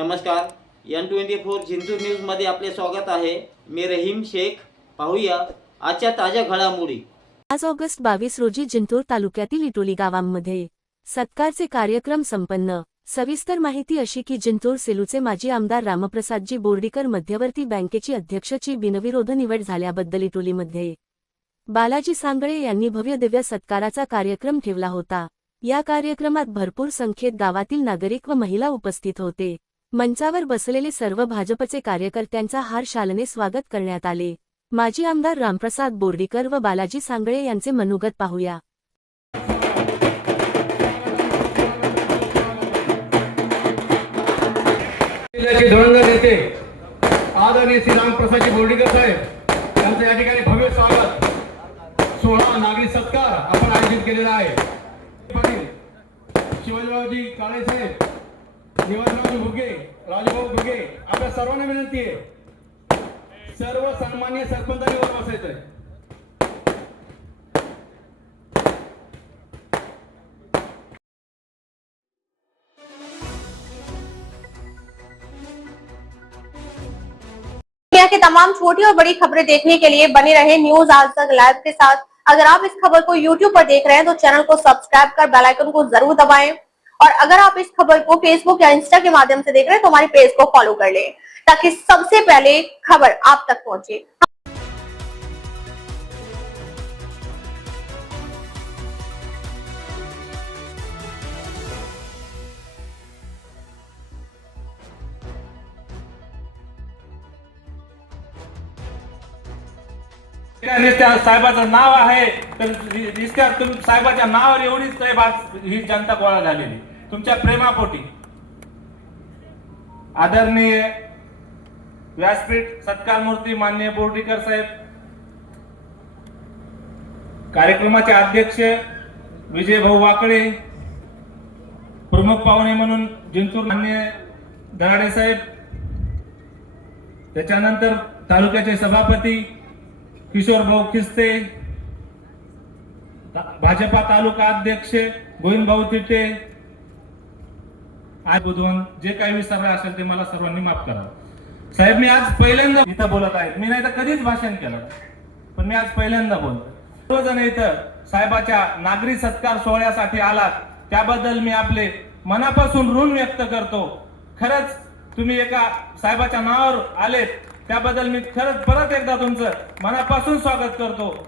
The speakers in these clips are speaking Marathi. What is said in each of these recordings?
नमस्कार, N24 जिंतूर न्यूजमध्ये आपले स्वागत आहे. मी रहीम शेख. पाहूया आजच्या ताज्या घडामोडी. आज ऑगस्ट 22 रोजी जिंतूर तालुक्यातील इटोली गावांमध्ये सत्कारचे कार्यक्रम संपन्न. सविस्तर माहिती अशी की जिंतूर सेलूचे माजी आमदार रामप्रसादजी बोर्डीकर मध्यवर्ती बँकेची अध्यक्षची बिनविरोध निवड झाल्याबद्दल इटोलीमध्ये बालाजी सांगळे यांनी भव्य दिव्य सत्काराचा कार्यक्रम ठेवला होता. या कार्यक्रमात भरपूर संख्येत गावातील नागरिक व महिला उपस्थित होते. मंचावर बसलेले सर्व भाजपचे कार्यकर्त्यांचा हार शालने स्वागत करण्यात आले. माजी आमदार रामप्रसाद बोर्डीकर व बालाजी सांगळे यांचे मनोगत पाहूया. धुरंधर नेते आदरणीय श्री रामप्रसादजी बोर्डीकर साहेब यांचं या ठिकाणी भव्य स्वागत सोहळा नागरी सत्कार आपण आयोजित केलेला आहे. शिवाजीरावजी काळे साहेब, निवासरावजी भुगे, राजभाऊ भुगे, आपल्या सर्वांना विनंती आहे सर्व सन्माननीय सरपंचांनी वर बसायचंय. दुनिया की तमाम छोटी और बड़ी खबरें देखने के लिए बने रहे न्यूज आज तक लाइव के साथ. अगर आप इस खबर को YouTube पर देख रहे हैं तो चैनल को सब्सक्राइब कर बेल आइकन को जरूर दबाएं. और अगर आप इस खबर को फेसबुक या इंस्टा के माध्यम से देख रहे हैं तो हमारे पेज को फॉलो कर लें ताकि सबसे पहले खबर आप तक पहुंचे. साहेबाचं नाव आहे तर साहेबाच्या नावावर एवढीच ही जनता गोळा झालेली तुमच्या प्रेमापोटी. आदरणीय व्यासपीठ सत्कार मूर्ती माननीय बोर्डीकर साहेब, कार्यक्रमाचे अध्यक्ष विजय भाऊ वाकळे, प्रमुख पाहुणे म्हणून जिंतूर माननीय दराडे साहेब, त्याच्यानंतर तालुक्याचे सभापती किशोर भाऊ खिस्ते, भाजपा तालुका अध्यक्ष गोविंद भाऊ तिटे, आज बुधवार जे काही विसरले असेल ते मला सर्वांनी माफ करा. साहेब, मी आज पहिल्यांदा इथं बोलत आहे. मी नाही तर कधीच भाषण केलं, पण मी आज पहिल्यांदा बोलतो. सर्वजण इथं साहेबाच्या नागरी सत्कार सोहळ्यासाठी आलात त्याबद्दल मी आपले मनापासून ऋण व्यक्त करतो. खरंच तुम्ही एका साहेबाच्या नावावर आलेत त्याबद्दल मी खरंच परत एकदा तुमचं मनापासून स्वागत करतो.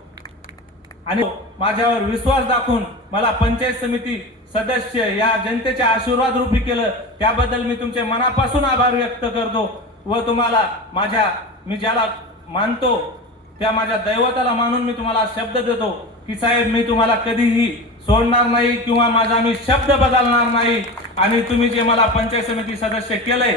आणि माझ्यावर विश्वास दाखवून मला पंचायत समिती सदस्य या जनतेच्या आशीर्वाद रूपी केलं त्याबद्दल मी तुमचे मनापासून आभार व्यक्त करतो. व तुम्हाला मी ज्याला मानतो त्या माझ्या दैवताला मानून मी तुम्हाला शब्द देतो की साहेब, मी तुम्हाला कधीही सोडणार नाही किंवा माझा मी शब्द बदलणार नाही. आणि तुम्ही जे मला पंचायत समिती सदस्य केलंय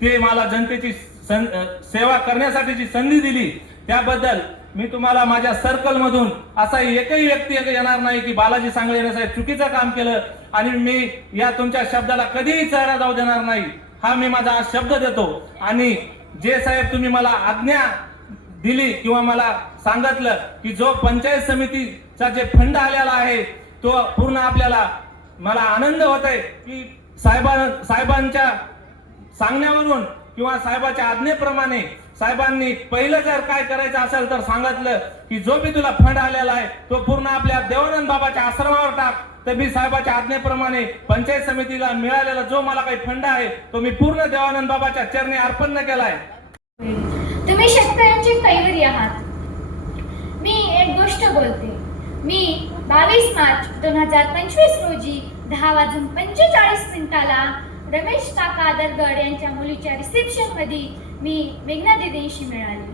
ते मला जनतेची सेवा करण्यासाठीची संधी दिली त्याबद्दल मी तुम्हाला माझ्या सर्कल मधून असा एकही व्यक्ती येणार नाही की बालाजी सांगळे यांनी साहेब चुकीचं काम केलं आणि मी या तुमच्या शब्दाला कधीही चढा जाऊ देणार नाही. हा मी माझा शब्द देतो. आणि जे साहेब तुम्ही मला आज्ञा दिली किंवा मला सांगितलं की जो पंचायत समितीचा जे फंड आलेला आहे तो पूर्ण आपल्याला मला आनंद होत आहे की साहेबांच्या सांगण्यावरून किंवा साहेबाच्या आज्ञेप्रमाणे साहेबांनी पहिलं जर काय करायचं असेल तर सांगितलं की जो बी तुला फंड आलेला आहे तो पूर्ण आपल्या देवानंद बाबाच्या आश्रमावर टाक. तर मी साहेबाच्या आज्ञेप्रमाणे पंचायत समितीला मिळालेला जो मला काही फंड आहे तो मी पूर्ण देवानंद बाबाच्या चरणी अर्पण केलाय. तुम्ही शेतकऱ्यांचे कैवारी आहात. मी एक गोष्ट बोलते. मी 22 मार्च 2025 रोजी 10:45 रमेश काका आदरगड यांच्या मुलीच्या रिसेप्शन मध्ये मी मेघना दीदींशी मिळाली.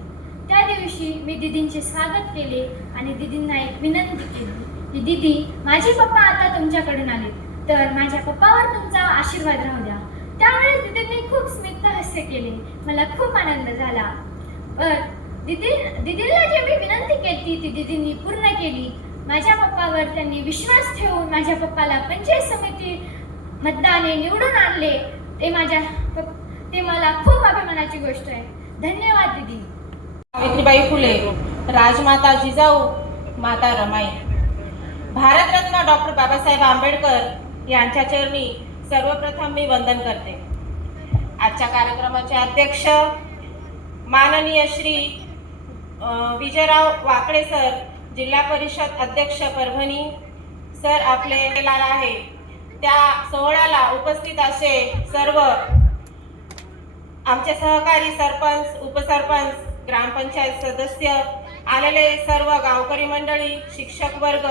त्या दिवशी मी दीदींचे स्वागत केले आणि दीदींना एक विनंती केली की दीदी, माझे पप्पा आता तुमच्याकडून आले तर माझ्या पप्पावर तुमचा आशीर्वाद राहू द्या. त्यावेळेस दीदींनी खूप स्मित हास्य केले. मला खूप आनंद झाला. दीदीला जे मी विनंती केली ती दीदींनी पूर्ण केली. माझ्या पप्पावर त्यांनी विश्वास ठेवून माझ्या पप्पाला पंचायत समिती मतदाने निवडून आणले. ते मला खूप अभिमानाची गोष्ट आहे. धन्यवाद दीदी. सावित्रीबाई फुले, राजमाता जिजाऊ, माता रमाई, भारतरत्न डॉक्टर बाबासाहेब आंबेडकर यांच्या चरणी सर्वप्रथम मी वंदन करते. आजच्या कार्यक्रमाचे अध्यक्ष माननीय श्री विजयराव वाकडे सर, जिल्हा परिषद अध्यक्ष परभणी सर आपले येणार आहे. त्या सोहळ्याला उपस्थित असे सर्व आमचे सहकारी सरपंच, उपसरपंच, ग्रामपंचायत सदस्य, आलेले सर्व गावकरी मंडळी, शिक्षक वर्ग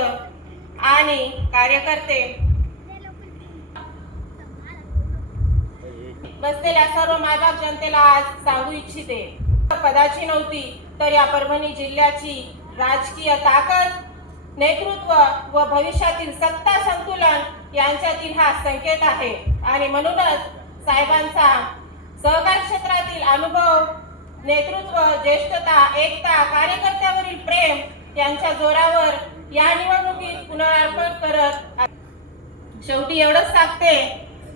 आणि कार्यकर्ते, बसलेल्या सर्व माधव जनतेला आज सांगू इच्छिते, पदाची नव्हती तर या परभणी जिल्ह्याची राजकीय ताकद, नेतृत्व व भविष्यातील सत्ता संतुलन यांच्यातील हा संकेत आहे. आणि म्हणूनच साहेबांचा सहकारी क्षेत्रातील अनुभव, नेतृत्व, ज्येष्ठता, एकता, कार्यकर्त्यावरील प्रेम यांच्या जोरावर या निवडणुकीत पुनरार्पण करत शेवटी एवढंच सांगते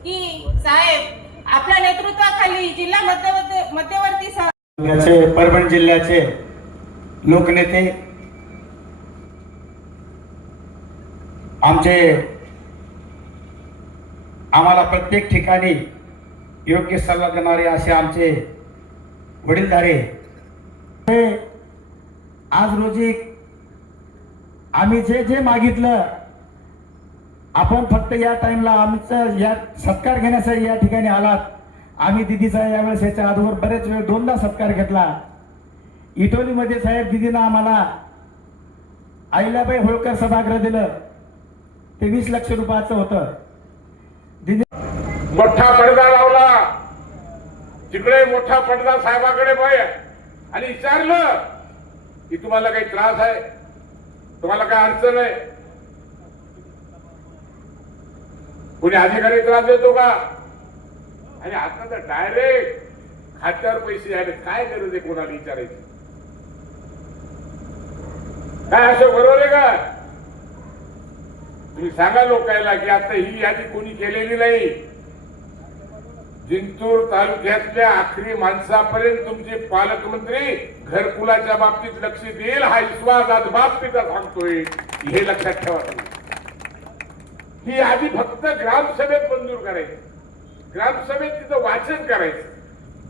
की साहेब आपल्या नेतृत्वाखाली जिल्हा मध्यवर्ती परभणी जिल्ह्याचे लोकनेते, आम्हाला प्रत्येक ठिकाणी योग्य सल्ला देणारे असे आमचे वडीलधारे, आज रोजी आम्ही जे मागितलं, आपण फक्त या टाइमला आमचं या सत्कार घेण्यासाठी या ठिकाणी आलात. आम्ही दिदीचा यावेळेस याच्या अगोदर बरेच वेळ 2दा सत्कार घेतला. इटोलीमध्ये साहेब दिदीनं आम्हाला अहिल्याबाई होळकर सभागृह दिलं, ते 20 लाख रुपयाचं होतं. मोठा पडदा लावला, तिकडे मोठा पडदा साहेबाकडे पाय आणि विचारलं की तुम्हाला काही त्रास आहे, तुम्हाला काय अडचण आहे, कोणी अधिकारी त्रास देतो का? आणि आता तर डायरेक्ट खात्यावर पैसे आले, काय गरज आहे कोणाला विचारायची? काय असं बरोबर आहे का? तुम्ही सांगा लोकांना की आता ही यादी कोणी केलेली नाही. जिंतूर तालुक्यातल्या आखरी माणसापर्यंत तुमचे पालकमंत्री घरकुलाच्या बाबतीत लक्ष देईल हा विश्वास आज बाबतीचा सांगतोय. हे लक्षात ठेवा. ही यादी फक्त ग्रामसभेत मंजूर करायची, ग्रामसभेत तिचं वाचन करायचं.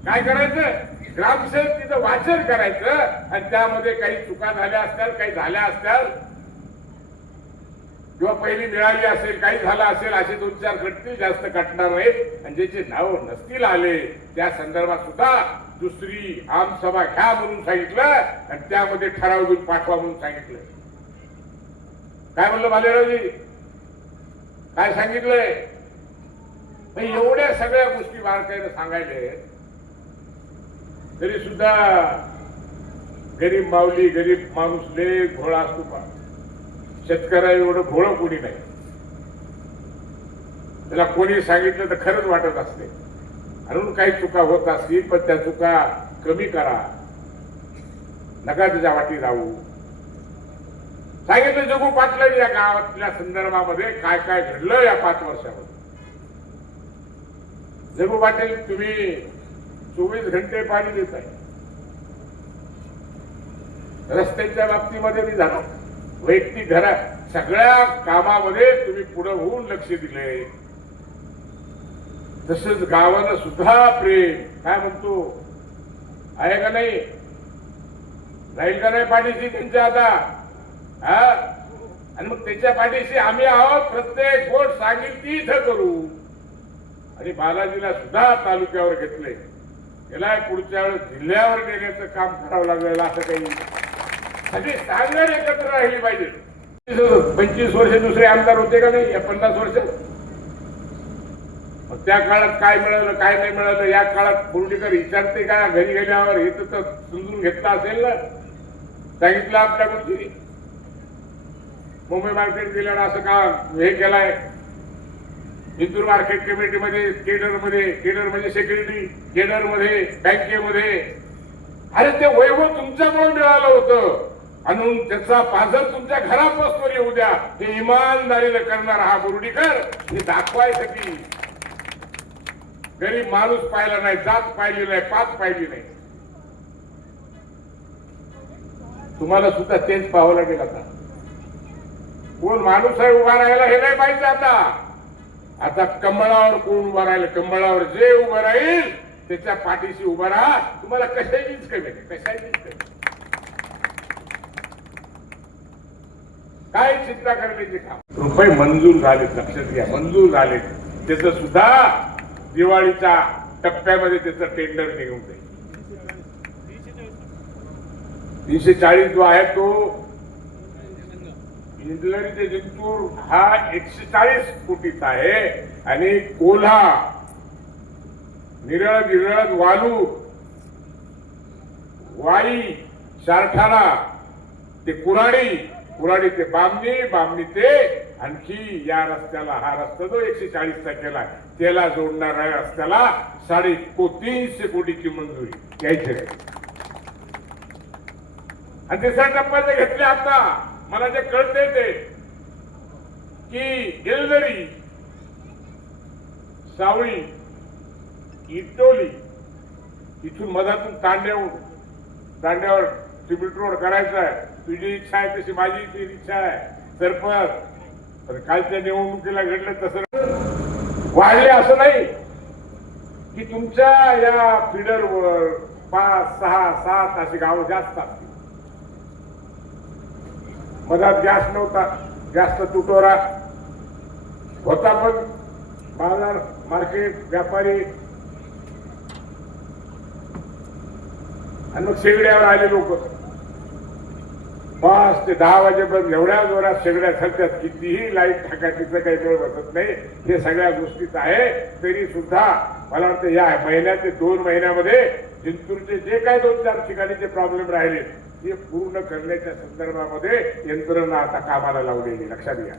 काय करायचं? ग्रामसभेत तिचं वाचन करायचं आणि त्यामध्ये काही चुका झाल्या असतील, काही झाल्या असतील किंवा पहिली मिळाली असेल, काही झालं असेल, असे 2-4 घटने जास्त कटणार नाहीत. आणि ज्याचे नाव नसतील आले त्या संदर्भात सुद्धा दुसरी आमसभा घ्या म्हणून सांगितलं आणि त्यामध्ये ठराव घेऊन पाठवा म्हणून सांगितलं. काय म्हणलं भालेरावजी? काय सांगितलंय? एवढ्या सगळ्या गोष्टी बारकाईनं सांगायले तरी सुद्धा गरीब माऊली, गरीब माणूस लय घोळा असतो. पा शेतकऱ्या एवढं घोळं कोणी नाही. त्याला कोणी सांगितलं तर खरंच वाटत असते. म्हणून काही चुका होत असतील पण त्या चुका कमी करा, नका त्याच्या वाटी राहू. सांगितलं जगू पाटलं या गावातल्या संदर्भामध्ये काय काय घडलं या 5 वर्षामध्ये. जगू पाटील तुम्ही 24 घंटे पाणी देत आहे. रस्त्यांच्या बाबतीमध्ये मी झालो, वैयक्तिक घरात सगळ्या कामामध्ये तुम्ही पुढे होऊन लक्ष दिले. तसंच गावानं सुद्धा प्रेम काय म्हणतो आहे का नाही? राहील का नाही पाठीशी त्यांच्या आता? आणि मग त्याच्या पाठीशी आम्ही आहोत. प्रत्येक गोष्ट सांगेल ती इथं करू. आणि बालाजीला सुद्धा तालुक्यावर घेतले. त्याला पुढच्या वेळेस जिल्ह्यावर नेण्याचं काम करावं लागलेलं असं काही सगळी सांगणार एकत्र राहिली पाहिजे. 25 वर्ष दुसरे आमदार होते का नाही या 50 वर्षात? त्या काळात काय मिळालं काय नाही मिळालं या काळात बोर्डीकर विचारते का? घरी गेल्यावर हे तर समजून घेतलं असेल ना. सांगितलं आपल्या गोष्टी. मुंबई मार्केट दिल्यानं असं का हे केलाय? जिंतूर मार्केट कमिटीमध्ये केडर म्हणजे सेक्युरिटी, केडर मध्ये, बँकेमध्ये. अरे ते वैभव तुमच्यामुळे मिळालं होतं आणि त्याचा पाझर तुमच्या घरापासून येऊ द्या. हे इमानदारीने करणारा हा बोर्डीकर हे दाखवायसाठी गरीब माणूस पाहिला नाही, जात पाहिली नाही, पात पाहिली नाही. तुम्हाला सुद्धा तेच पाहावं लागेल. आता कोण माणूस आहे उभा राहायला हे नाही पाहिजे. आता कमळावर कोण उभा राहील? कमळावर जे उभं राहील त्याच्या पाठीशी उभा राहा. तुम्हाला कशाचीच कमी नाही, कशाचीच कमी नाही. काय चिंता करण्याचे काम. रुपये मंजूर झालेत, लक्षात घ्या, मंजूर झालेत. त्याचं सुद्धा दिवाळीच्या टप्प्यामध्ये त्याचं टेंडर निघून जाईल. 340 जो आहे तो इंदलरी ते जिंतूर हा 140 कोटीचा आहे. आणि कोल्हा निरळ वालू वाई शारठाणा ते कुराडी ते बामणी ते आणखी या रस्त्याला, हा रस्ता जो 140चा केला, त्याला जोडणाऱ्या रस्त्याला 350 कोटीची मंजुरी घ्यायची आहे. आणि तिसऱ्या टप्प्याचे घेतले. आता मला जे कळते ते की येलदरी सावळी इटोली इथून मधातून तांड्यावर सिमेंट रोड करायचा आहे. तुझी इच्छा आहे तशी माझी इच्छा आहे. सरपंच पण कालच्या निवडणुकीला घडलं तसं वाढले असं नाही की तुमच्या या फिडरवर 5, 6, 7 अशी गावं जास्त असतील. मधात गॅस नव्हता, जास्त तुटोरा होता, पण बाजार मार्केट व्यापारी आणि मग शेगड्यावर आले लोक 5 ते 10 वाजेपर्यंत एवढ्या जोरात शेगड्या चालतात, कितीही लाईट टाकायचं काही वेळ बसत नाही. हे सगळ्या गोष्टीच आहे. तरी सुद्धा मला वाटतं या महिन्यात ते 2 महिन्यामध्ये जिंतूरचे जे काय 2-4 ठिकाणीचे प्रॉब्लेम राहिले ते पूर्ण करण्याच्या संदर्भामध्ये यंत्रणा आता कामाला लावलेली. लक्षात घ्या,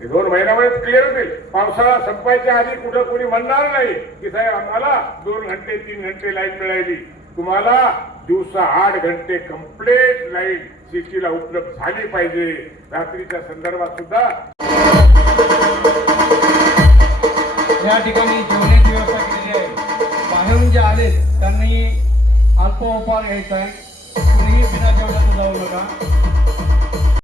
हे 2 महिन्यामध्ये क्लिअर होतील. पावसाळा संपायच्या आधी कुठं कोणी म्हणणार नाही की साहेब आम्हाला 2 घंटे 3 घंटे लाईट मिळाली. तुम्हाला दिवसा 8 घंटे कंप्लीट लाईट सिटीला उपलब्ध झाली पाहिजे. रात्रीच्या संदर्भात सुद्धा या ठिकाणी जेवणाची व्यवस्था केलेली आहे. बाहेरून जे आले त्यांनी अल्पोपहार घ्यायचा आहे. कुणीही बिना जेवणाचं जाऊ नका.